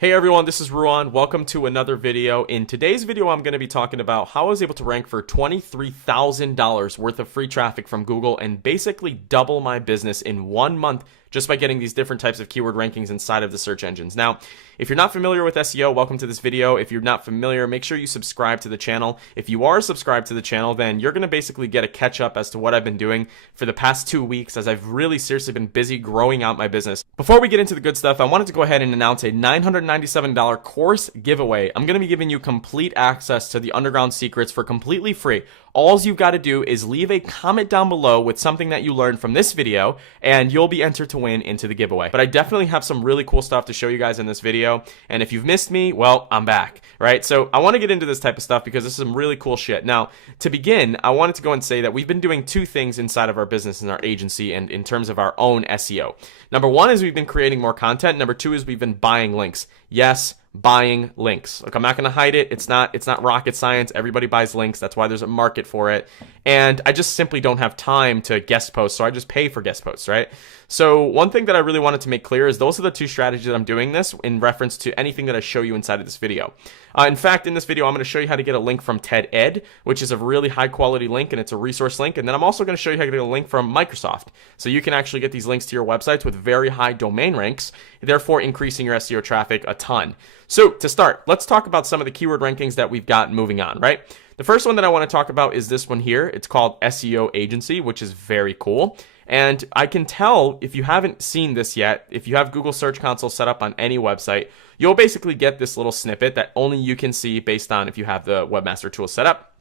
Hey everyone, this is Ruan. Welcome to another video. In today's video, I'm going to be talking about how I was able to rank for $23,000 worth of free traffic from Google and basically double my business in 1 month just by getting these different types of keyword rankings inside of the search engines. Now, if you're not familiar with SEO, welcome to this video. If you're not familiar, make sure you subscribe to the channel. If you are subscribed to the channel, then you're going to basically get a catch up as to what I've been doing for the past 2 weeks as I've really seriously been busy growing out my business. Before we get into the good stuff, I wanted to go ahead and announce a $997 course giveaway. I'm going to be giving you complete access to the underground secrets for completely free. All you've got to do is leave a comment down below with something that you learned from this video, and you'll be entered to win into the giveaway. But I definitely have some really cool stuff to show you guys in this video, and if you've missed me, well, I'm back, right? So I want to get into this type of stuff because this is some really cool shit. Now, to begin, I wanted to go and say that we've been doing two things inside of our business and our agency and in terms of our own SEO. Number one is we've been creating more content. Number two is we've been buying links. Yes, buying links. Look, I'm not going to hide it. It's not rocket science. Everybody buys links. That's why there's a market for it. And I just simply don't have time to guest post, so I just pay for guest posts, right? So one thing that I really wanted to make clear is those are the two strategies that I'm doing this in reference to anything that I show you inside of this video. In fact, in this video, I'm going to show you how to get a link from TED, which is a really high quality link, and it's a resource link. And then I'm also going to show you how to get a link from Microsoft. So you can actually get these links to your websites with very high domain ranks, therefore increasing your SEO traffic a ton. So to start, let's talk about some of the keyword rankings that we've got moving on, right? The first one that I want to talk about is this one here. It's called SEO Agency, which is very cool. And I can tell if you haven't seen this yet, if you have Google Search Console set up on any website, you'll basically get this little snippet that only you can see based on if you have the Webmaster Tool set up.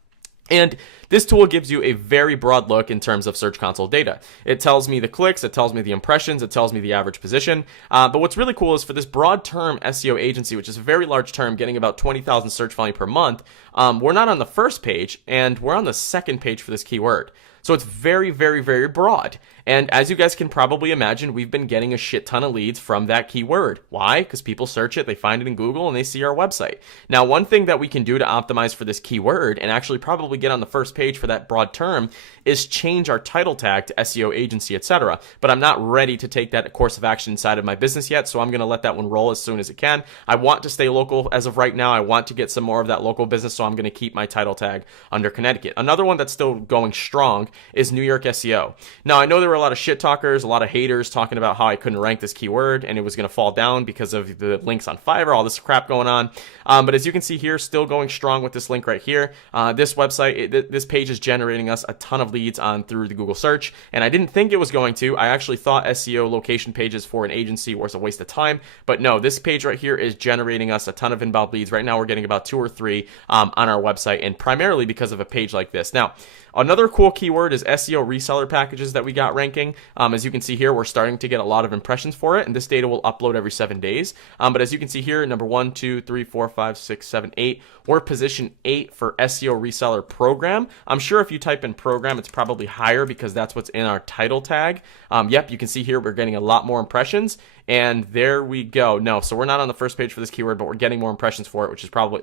And this tool gives you a very broad look in terms of Search Console data. It tells me the clicks, it tells me the impressions, it tells me the average position. But what's really cool is for this broad term SEO agency, which is a very large term, getting about 20,000 search volume per month, we're not on the first page and we're on the second page for this keyword. So it's very, very, very broad. And as you guys can probably imagine, we've been getting a shit ton of leads from that keyword. Why? Because people search it, they find it in Google, and they see our website. Now, one thing that we can do to optimize for this keyword and actually probably get on the first page for that broad term is change our title tag to SEO agency, etc. But I'm not ready to take that course of action inside of my business yet, so I'm going to let that one roll as soon as it can. I want to stay local as of right now. I want to get some more of that local business, so I'm going to keep my title tag under Connecticut. Another one that's still going strong is New York SEO. Now, I know there were a lot of shit talkers, a lot of haters talking about how I couldn't rank this keyword and it was going to fall down because of the links on Fiverr, all this crap going on. But as you can see here, still going strong with this link right here. This website, this page is generating us a ton of leads on through the Google search, and I didn't think it was going to. I actually thought SEO location pages for an agency was a waste of time, but no, this page right here is generating us a ton of inbound leads. Right now, we're getting about 2 or 3 on our website, and primarily because of a page like this. Now, another cool keyword is SEO reseller packages that we got ranking. As you can see here, we're starting to get a lot of impressions for it, and this data will upload every 7 days. But as you can see here, number 1, 2, 3, 4, 5, 6, 7, 8, we're position 8 for SEO reseller program. I'm sure if you type in program, it's probably higher because that's what's in our title tag. Yep, you can see here we're getting a lot more impressions. And there we go. No, so we're not on the first page for this keyword, but we're getting more impressions for it,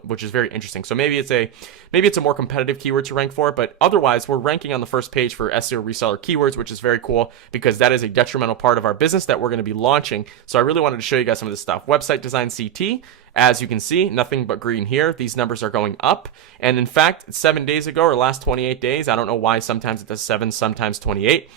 which is very interesting. So maybe it's a more competitive keyword to rank for, but otherwise we're ranking on the first page for SEO reseller keywords, which is very cool because that is a detrimental part of our business that we're going to be launching. So I really wanted to show you guys some of this stuff. Website design CT. As you can see, nothing but green here. These numbers are going up. And in fact, 7 days ago or last 28 days, I don't know why sometimes it does 7, sometimes 28.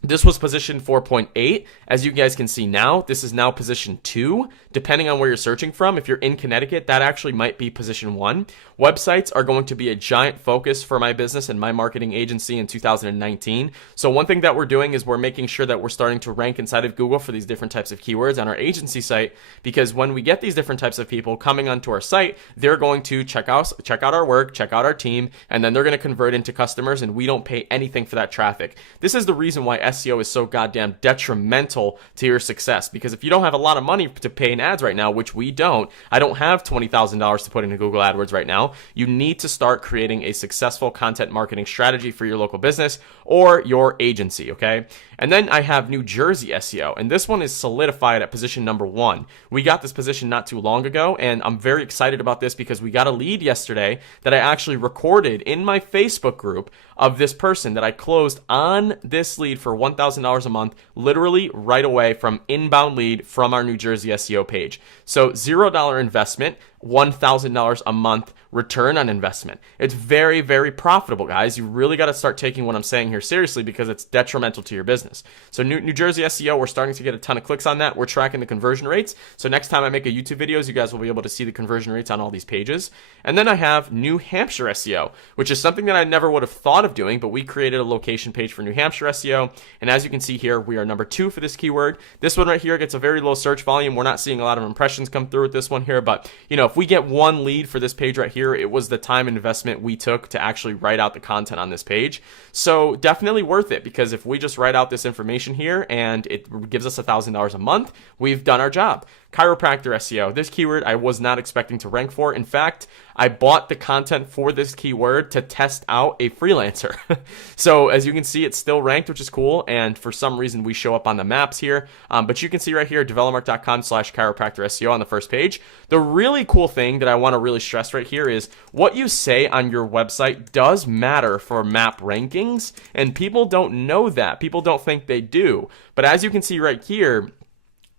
This was position 4.8. As you guys can see now, this is now position 2. Depending on where you're searching from, if you're in Connecticut, that actually might be position 1. Websites are going to be a giant focus for my business and my marketing agency in 2019. So one thing that we're doing is we're making sure that we're starting to rank inside of Google for these different types of keywords on our agency site, because when we get these different types of people coming onto our site, they're going to check out our work, check out our team, and then they're going to convert into customers, and we don't pay anything for that traffic. This is the reason why SEO is so goddamn detrimental to your success, because if you don't have a lot of money to pay in ads right now, which we don't, I don't have $20,000 to put into Google AdWords right now, you need to start creating a successful content marketing strategy for your local business or your agency, okay? And then I have New Jersey SEO, and this one is solidified at position number 1. We got this position not too long ago, and I'm very excited about this because we got a lead yesterday that I actually recorded in my Facebook group of this person that I closed on this lead for $1,000 a month, literally right away from inbound lead from our New Jersey SEO page. So $0 investment, $1,000 a month return on investment. It's very, very profitable, guys. You really got to start taking what I'm saying here seriously because it's detrimental to your business. So New Jersey SEO, we're starting to get a ton of clicks on that. We're tracking the conversion rates. So next time I make a YouTube videos, you guys will be able to see the conversion rates on all these pages. And then I have New Hampshire SEO, which is something that I never would have thought of doing, but we created a location page for New Hampshire SEO. And as you can see here, we are number 2 for this keyword. This one right here gets a very low search volume. We're not seeing a lot of impressions come through with this one here, but if we get one lead for this page right here, it was the time investment we took to actually write out the content on this page. So definitely worth it, because if we just write out this information here and it gives us $1,000 a month, we've done our job. Chiropractor SEO. This keyword I was not expecting to rank for. In fact, I bought the content for this keyword to test out a freelancer. So as you can see, it's still ranked, which is cool. And for some reason, we show up on the maps here. But you can see right here, developmark.com/chiropractor SEO on the first page. The really cool thing that I want to really stress right here is what you say on your website does matter for map rankings. And people don't know that. People don't think they do. But as you can see right here,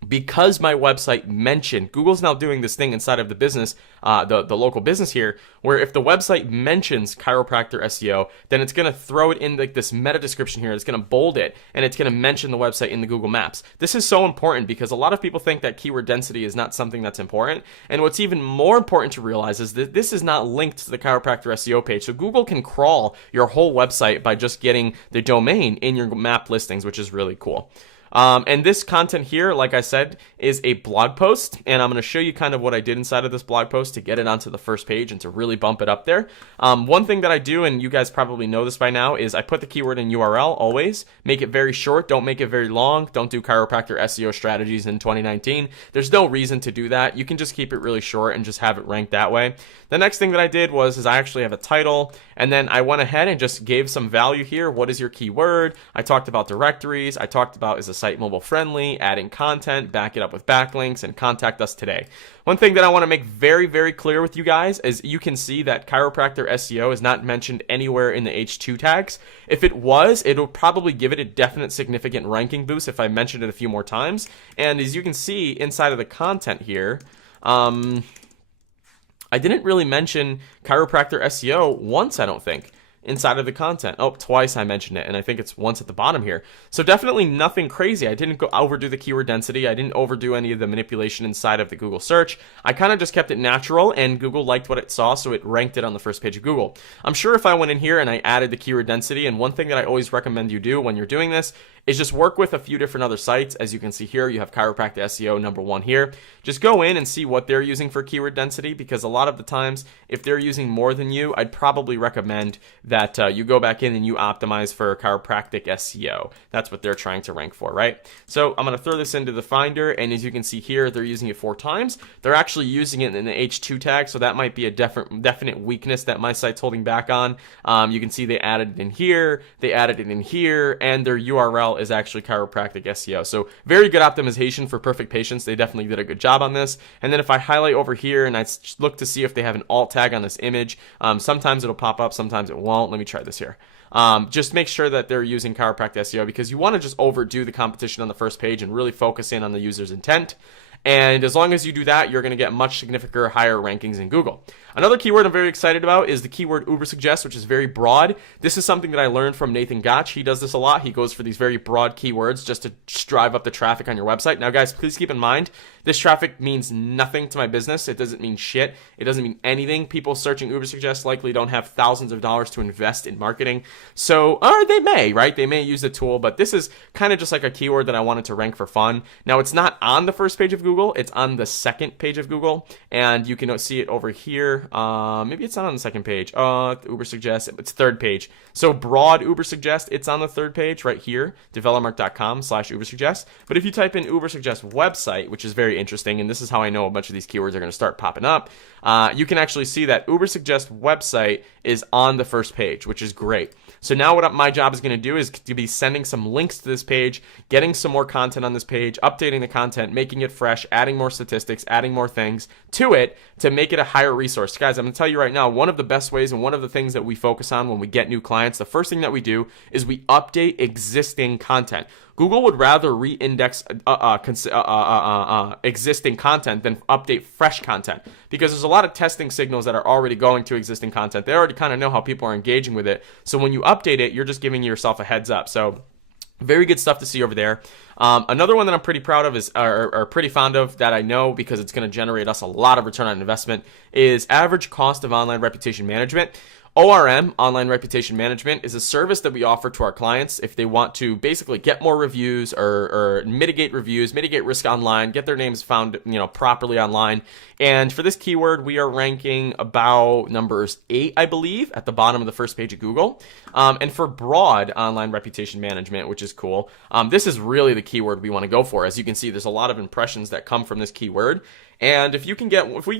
because my website mentioned, Google's now doing this thing inside of the business, the local business here, where if the website mentions chiropractor SEO, then it's going to throw it in like this meta description here. It's going to bold it, and it's going to mention the website in the Google Maps. This is so important because a lot of people think that keyword density is not something that's important. And what's even more important to realize is that this is not linked to the chiropractor SEO page. So Google can crawl your whole website by just getting the domain in your map listings, which is really cool. And this content here, like I said, is a blog post, and I'm going to show you kind of what I did inside of this blog post to get it onto the first page and to really bump it up there. One thing that I do, and you guys probably know this by now, is I put the keyword in URL always. Make it very short. Don't make it very long. Don't do chiropractor SEO strategies in 2019. There's no reason to do that. You can just keep it really short and just have it ranked that way. The next thing that I did is I actually have a title, and then I went ahead and just gave some value here. What is your keyword? I talked about directories. I talked about, is the site mobile friendly, adding content, back it up with backlinks, and contact us today. One thing that I want to make very, very clear with you guys is you can see that chiropractor SEO is not mentioned anywhere in the H2 tags. If it was, it'll probably give it a definite significant ranking boost if I mentioned it a few more times. And as you can see inside of the content here, I didn't really mention chiropractor SEO once, I don't think, inside of the content. Oh, twice I mentioned it, and I think it's once at the bottom here. So definitely nothing crazy. I didn't overdo the keyword density. I didn't overdo any of the manipulation inside of the Google search. I kind of just kept it natural, and Google liked what it saw, so it ranked it on the first page of Google. I'm sure if I went in here and I added the keyword density, and one thing that I always recommend you do when you're doing this is just work with a few different other sites. As you can see here, you have chiropractor SEO number 1 here. Just go in and see what they're using for keyword density, because a lot of the times, if they're using more than you, I'd probably recommend that you go back in and you optimize for chiropractic SEO. That's what they're trying to rank for, right? So I'm going to throw this into the Finder, and as you can see here, they're using it 4 times. They're actually using it in the H2 tag, so that might be a definite weakness that my site's holding back on. You can see they added it in here, they added it in here, and their URL is actually chiropractic SEO. So very good optimization for perfect patients. They definitely did a good job on this. And then if I highlight over here and I look to see if they have an alt tag on this image, sometimes it'll pop up, sometimes it won't. Let me try this here. Just make sure that they're using chiropractic SEO, because you want to just overdo the competition on the first page and really focus in on the user's intent. And as long as you do that, you're going to get much significant higher rankings in Google. Another keyword I'm very excited about is the keyword UberSuggest, which is very broad. This is something that I learned from Nathan Gotch. He does this a lot. He goes for these very broad keywords just to drive up the traffic on your website. Now, guys, please keep in mind, this traffic means nothing to my business. It doesn't mean shit. It doesn't mean anything. People searching UberSuggest likely don't have thousands of dollars to invest in marketing. So, or they may, right? They may use the tool, but this is kind of just like a keyword that I wanted to rank for fun. Now, it's not on the first page of Google. It's on the second page of Google, and you can see it over here. Maybe it's not on the second page. UberSuggest, it's third page. So broad UberSuggest, it's on the third page right here, developmark.com/UberSuggest. But if you type in UberSuggest website, which is very interesting, and this is how I know a bunch of these keywords are going to start popping up, you can actually see that UberSuggest website is on the first page, which is great. So now what my job is going to do is to be sending some links to this page, getting some more content on this page, updating the content, making it fresh, adding more statistics, adding more things to it to make it a higher resource. Guys, I'm going to tell you right now, one of the best ways and one of the things that we focus on when we get new clients, the first thing that we do is we update existing content. Google would rather re-index existing content than update fresh content, because there's a lot of testing signals that are already going to existing content. They already kind of know how people are engaging with it. So when you update it, you're just giving yourself a heads up. So very good stuff to see over there. Another one that I'm pretty proud of is, or pretty fond of, that I know because it's going to generate us a lot of return on investment, is average cost of online reputation management. ORM, Online Reputation Management, is a service that we offer to our clients if they want to basically get more reviews or mitigate reviews, mitigate risk online, get their names found, properly online. And for this keyword, we are ranking about numbers 8, I believe, at the bottom of the first page of Google. And for broad online reputation management, which is cool, this is really the keyword we want to go for. As you can see, there's a lot of impressions that come from this keyword. And if we can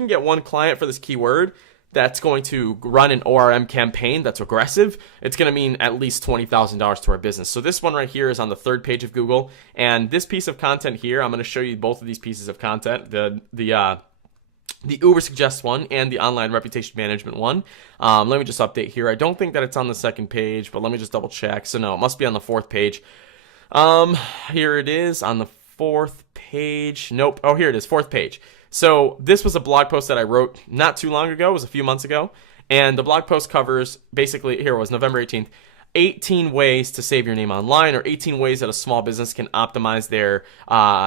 get one client for this keyword that's going to run an ORM campaign that's aggressive, it's going to mean at least $20,000 to our business. So this one right here is on the 3rd page of Google, and this piece of content here, I'm going to show you both of these pieces of content, the Uber Suggest one and the online reputation management one. Let me just update here. I don't think that it's on the 2nd page, but let me just double check. So no, it must be on the 4th page. Here it is on the 4th page. Nope. Oh, here it is, 4th page. So this was a blog post that I wrote not too long ago. It was a few months ago. And the blog post covers basically, here it was, November 18th, 18 ways to save your name online, or 18 ways that a small business can optimize their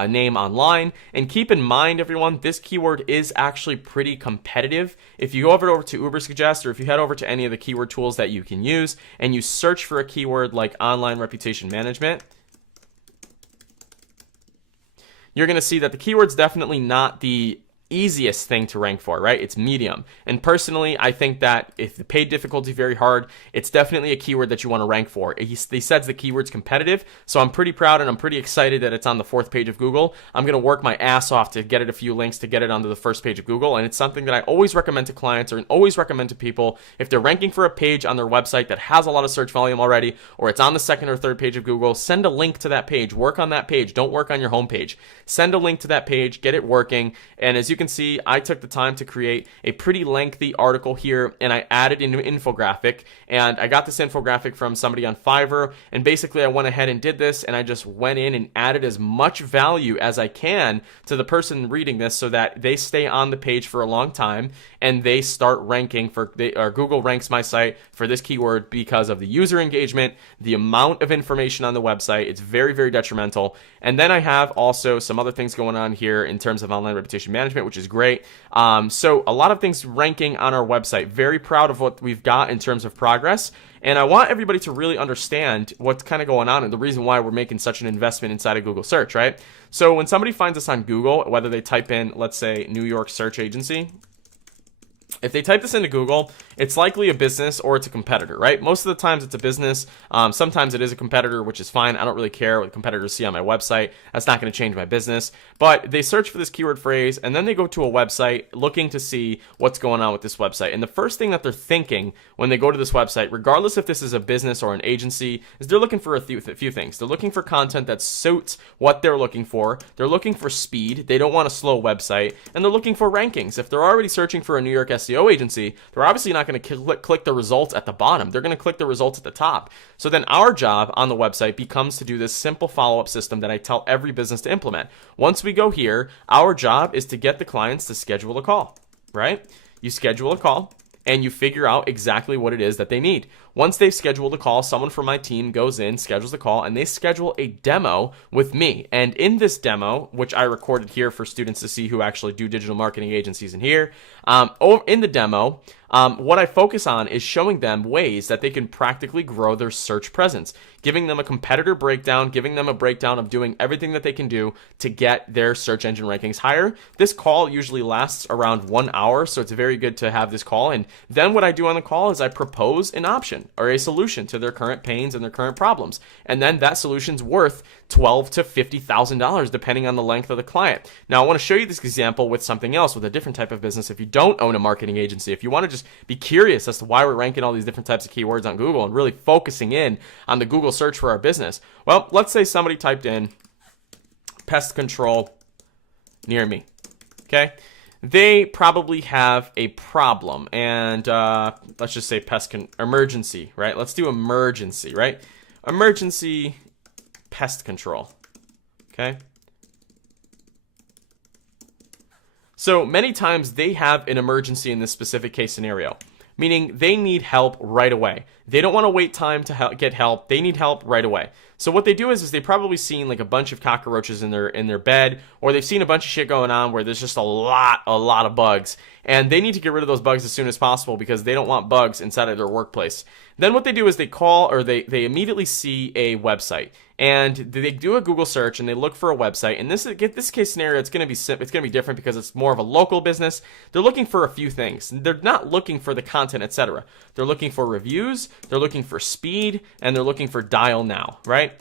name online. And keep in mind, everyone, this keyword is actually pretty competitive. If you go over to Uber Suggest, or if you head over to any of the keyword tools that you can use, and you search for a keyword like online reputation management, you're going to see that the keyword's definitely not the easiest thing to rank for, right? It's medium. And personally, I think that if the paid difficulty is very hard, it's definitely a keyword that you want to rank for. He says the keyword's competitive, so I'm pretty proud and I'm pretty excited that it's on the 4th page of Google. I'm going to work my ass off to get it a few links to get it onto the 1st page of Google, and it's something that I always recommend to clients, or always recommend to people. If they're ranking for a page on their website that has a lot of search volume already, or it's on the 2nd or 3rd page of Google, send a link to that page. Work on that page. Don't work on your home page. Send a link to that page, get it working, and as you can see, I took the time to create a pretty lengthy article here, and I added in an infographic, and I got this infographic from somebody on Fiverr, and basically I went ahead and did this, and I just went in and added as much value as I can to the person reading this so that they stay on the page for a long time, and they start ranking or Google ranks my site for this keyword because of the user engagement, the amount of information on the website. It's very, very detrimental. And then I have also some other things going on here in terms of online reputation management, which is great. So a lot of things ranking on our website. Very proud of what we've got in terms of progress. And I want everybody to really understand what's kind of going on and the reason why we're making such an investment inside of Google search, right? So when somebody finds us on Google, whether they type in, let's say, New York search agency, if they type this into Google, it's likely a business or it's a competitor, right? Most of the times it's a business. Sometimes it is a competitor, which is fine. I don't really care what competitors see on my website. That's not going to change my business. But they search for this keyword phrase, and then they go to a website looking to see what's going on with this website. And the first thing that they're thinking when they go to this website, regardless if this is a business or an agency, is they're looking for a few things. They're looking for content that suits what they're looking for. They're looking for speed. They don't want a slow website. And they're looking for rankings. If they're already searching for a New York SEO agency, they're obviously not going to click the results at the bottom. They're going to click the results at the top. So then our job on the website becomes to do this simple follow-up system that I tell every business to implement. Once we go here, our job is to get the clients to schedule a call, right? You schedule a call and you figure out exactly what it is that they need. Once they've scheduled a call, someone from my team goes in, schedules the call, and they schedule a demo with me. And in this demo, which I recorded here for students to see who actually do digital marketing agencies in here, in the demo, what I focus on is showing them ways that they can practically grow their search presence, giving them a competitor breakdown, giving them a breakdown of doing everything that they can do to get their search engine rankings higher. This call usually lasts around 1 hour, so it's very good to have this call. And then what I do on the call is I propose an option. solution or a solution to their current pains and their current problems. And then that solution's worth $12,000 to $50,000 depending on the length of the client. Now I want to show you this example with something else, with a different type of business. If you don't own a marketing agency, if you want to just be curious as to why we're ranking all these different types of keywords on Google and really focusing in on the Google search for our business. Well, let's say somebody typed in pest control near me. Okay. They probably have a problem, and let's just say emergency, right? Let's do emergency, right? Emergency pest control, okay? So many times they have an emergency in this specific case scenario, meaning they need help right away. They don't want to wait time to get help. They need help right away. So what they do is they've probably seen like a bunch of cockroaches in their bed, or they've seen a bunch of shit going on where there's just a lot of bugs, and they need to get rid of those bugs as soon as possible because they don't want bugs inside of their workplace. Then what they do is they call, or they immediately see a website, and they do a Google search and they look for a website. And this case scenario, it's going to be different because it's more of a local business. They're looking for a few things. They're not looking for the content, etc. They're looking for reviews, they're looking for speed, and they're looking for dial now, right?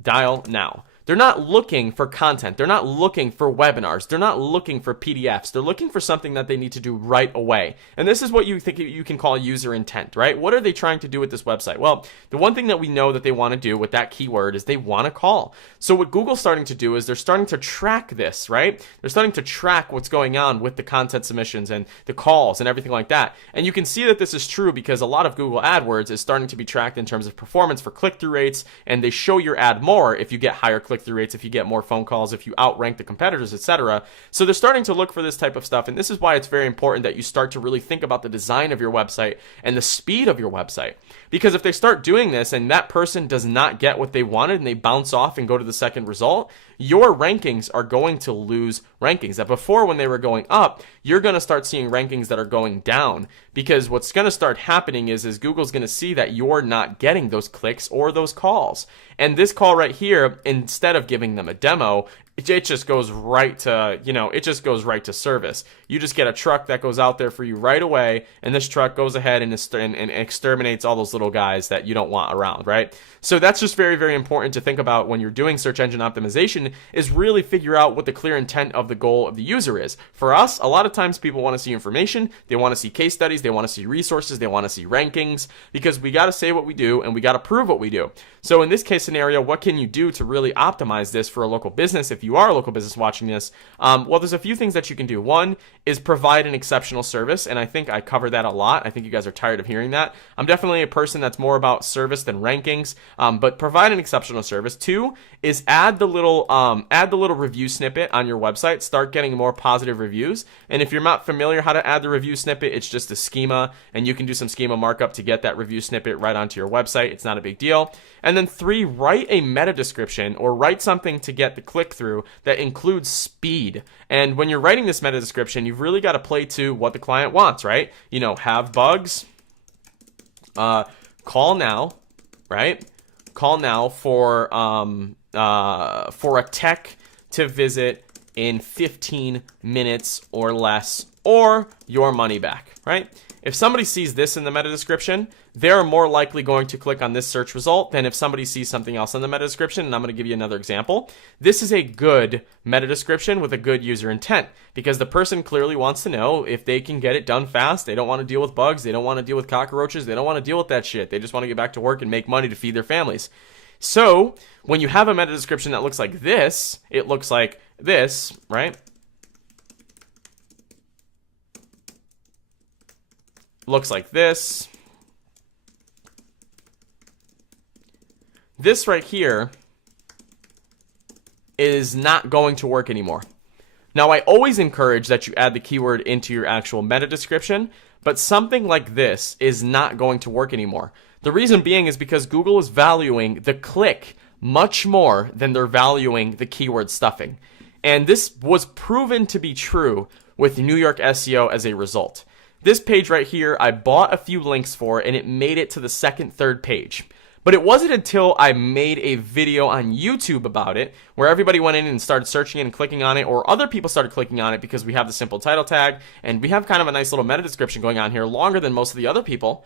Dial now. They're not looking for content. They're not looking for webinars. They're not looking for PDFs. They're looking for something that they need to do right away. And this is what you think you can call user intent, right? What are they trying to do with this website? Well, the one thing that we know that they want to do with that keyword is they want to call. So what Google's starting to do is they're starting to track this, right? They're starting to track what's going on with the content submissions and the calls and everything like that. And you can see that this is true because a lot of Google AdWords is starting to be tracked in terms of performance for click-through rates, and they show your ad more if you get higher click-through rates, if you get more phone calls, if you outrank the competitors, etc. So they're starting to look for this type of stuff, and this is why it's very important that you start to really think about the design of your website and the speed of your website. Because if they start doing this and that person does not get what they wanted and they bounce off and go to the second result, your rankings are going to lose rankings. That before, when they were going up, you're going to start seeing rankings that are going down, because what's going to start happening is Google's going to see that you're not getting those clicks or those calls. And this call right here, instead of giving them a demo, it just goes right to, it just goes right to service. You just get a truck that goes out there for you right away, and this truck goes ahead and exterminates all those little guys that you don't want around, right? So that's just very, very important to think about when you're doing search engine optimization, is really figure out what the clear intent of the goal of the user is. For us, a lot of times people want to see information, they want to see case studies, they want to see resources, they want to see rankings, because we got to say what we do and we got to prove what we do. So in this case scenario, what can you do to really optimize this for a local business if you are a local business watching this? Well, there's a few things that you can do. One is provide an exceptional service, and I think I cover that a lot. I think you guys are tired of hearing that. I'm definitely a person that's more about service than rankings, but provide an exceptional service. Two is add the little review snippet on your website. Start getting more positive reviews. And if you're not familiar how to add the review snippet, it's just a schema, and you can do some schema markup to get that review snippet right onto your website. It's not a big deal. And then three, write a meta description or write something to get the click through that includes speed. And when you're writing this meta description, you've really got to play to what the client wants, right? Have bugs, call now, right? Call now for a tech to visit in 15 minutes or less, or your money back, right? If somebody sees this in the meta description, they're more likely going to click on this search result than if somebody sees something else in the meta description. And I'm going to give you another example. This is a good meta description with a good user intent, because the person clearly wants to know if they can get it done fast. They don't want to deal with bugs. They don't want to deal with cockroaches. They don't want to deal with that shit. They just want to get back to work and make money to feed their families. So when you have a meta description that looks like this, it looks like this, right? Looks like this. This right here is not going to work anymore. Now, I always encourage that you add the keyword into your actual meta description, but something like this is not going to work anymore. The reason being is because Google is valuing the click much more than they're valuing the keyword stuffing. And this was proven to be true with New York SEO as a result. This page right here, I bought a few links for, and it made it to the second, third page. But it wasn't until I made a video on YouTube about it, where everybody went in and started searching and clicking on it, or other people started clicking on it because we have the simple title tag, and we have kind of a nice little meta description going on here, longer than most of the other people.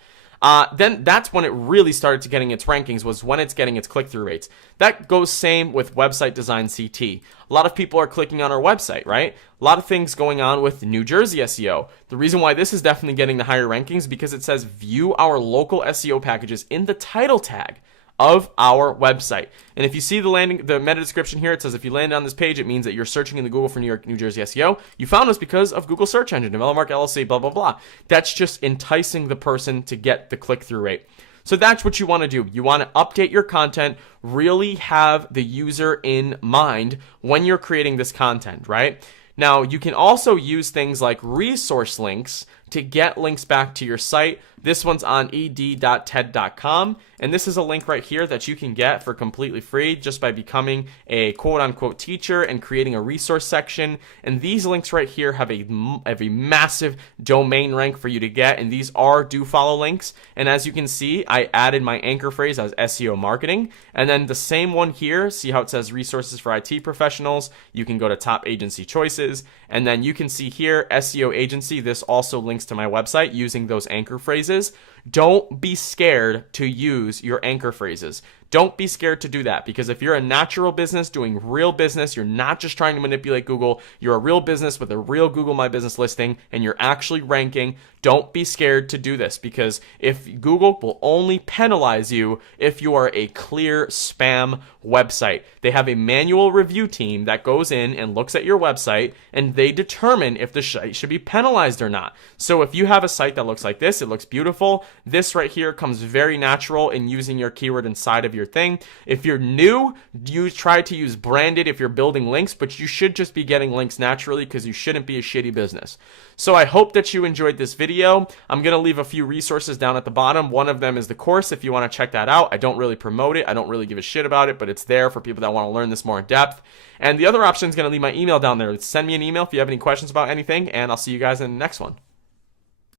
then that's when it really started to getting its rankings, was when it's getting its click-through rates. That goes same with website design CT. A lot of people are clicking on our website, right? A lot of things going on with New Jersey SEO. The reason why this is definitely getting the higher rankings is because it says view our local SEO packages in the title tag of our website. And if you see the meta description here, it says if you land on this page, it means that you're searching in the Google for New York, New Jersey SEO. You found us because of Google search engine, Develop Mark LLC, blah, blah, blah. That's just enticing the person to get the click-through rate. So that's what you want to do. You want to update your content, really have the user in mind when you're creating this content, right? Now, you can also use things like resource links to get links back to your site. This one's on ed.ted.com, and this is a link right here that you can get for completely free just by becoming a quote-unquote teacher and creating a resource section. And these links right here have a massive domain rank for you to get, and these are do-follow links. And as you can see, I added my anchor phrase as SEO marketing, and then the same one here, see how it says resources for IT professionals? You can go to top agency choices, and then you can see here SEO agency. This also links to my website using those anchor phrases. Don't be scared to use your anchor phrases. Don't be scared to do that, because if you're a natural business doing real business, you're not just trying to manipulate Google, you're a real business with a real Google My Business listing, and you're actually ranking, don't be scared to do this, because if Google will only penalize you if you are a clear spam website. They have a manual review team that goes in and looks at your website, and they determine if the site should be penalized or not. So if you have a site that looks like this, it looks beautiful, this right here comes very natural in using your keyword inside of your thing. If you're new, you try to use branded if you're building links, but you should just be getting links naturally, because you shouldn't be a shitty business. So I hope that you enjoyed this video. I'm going to leave a few resources down at the bottom. One of them is the course if you want to check that out. I don't really promote it. I don't really give a shit about it, but it's there for people that want to learn this more in depth. And the other option is going to leave my email down there. Send me an email if you have any questions about anything, and I'll see you guys in the next one.